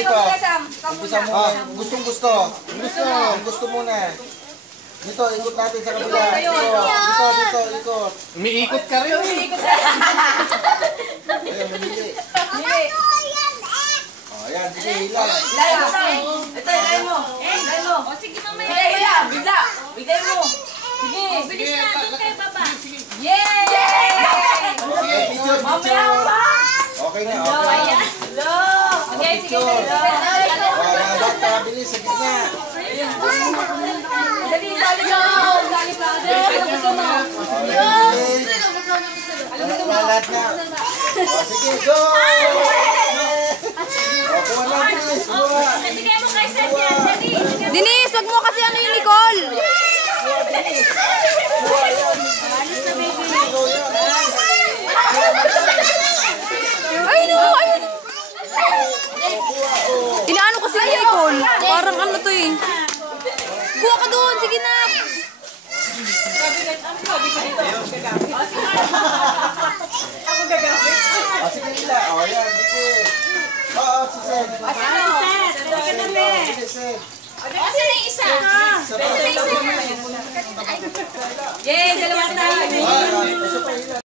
dito. Umpisa muna. Gustong gusto. Gusto muna. Dito, ikot natin sa kabila. Dito, ikot. Umiikot ka rin. Ayun, mamili. Oh, ayan, sige, hila. Ilay mo, Sam. Ito, ilay mo. Ilay mo. O, sige mamaya. Bigay mo, bigla. Bigay mo. Sige. Bilis na, doon kayo baba. Yay! Picture. Mamaya pa. Okay na, Hello. okay. Hello. Okay, sige. Picture. Dali. Oh, dapat pabilis sa gitna. Dali, sali ka. Sali ka. Ano gusto mo? Lahat na. Oh, sige, go! Oh, kuha lang, please. Kuha. Bigay mo kay Seth yan. Dali. Denise, wag mo kasi ano yung Nicole. Ay no, ayun. Inaano kasi yung Nicole. Parang ano to eh. Kuha ka doon, sige na. Oh, sige nila. Oh, ayan, sige. Oo, si Seth. Sige, Seth. Asan na yung isa? Sa Asan na yung isa? Yay, dalawa tayo. Ah, isa pa hila.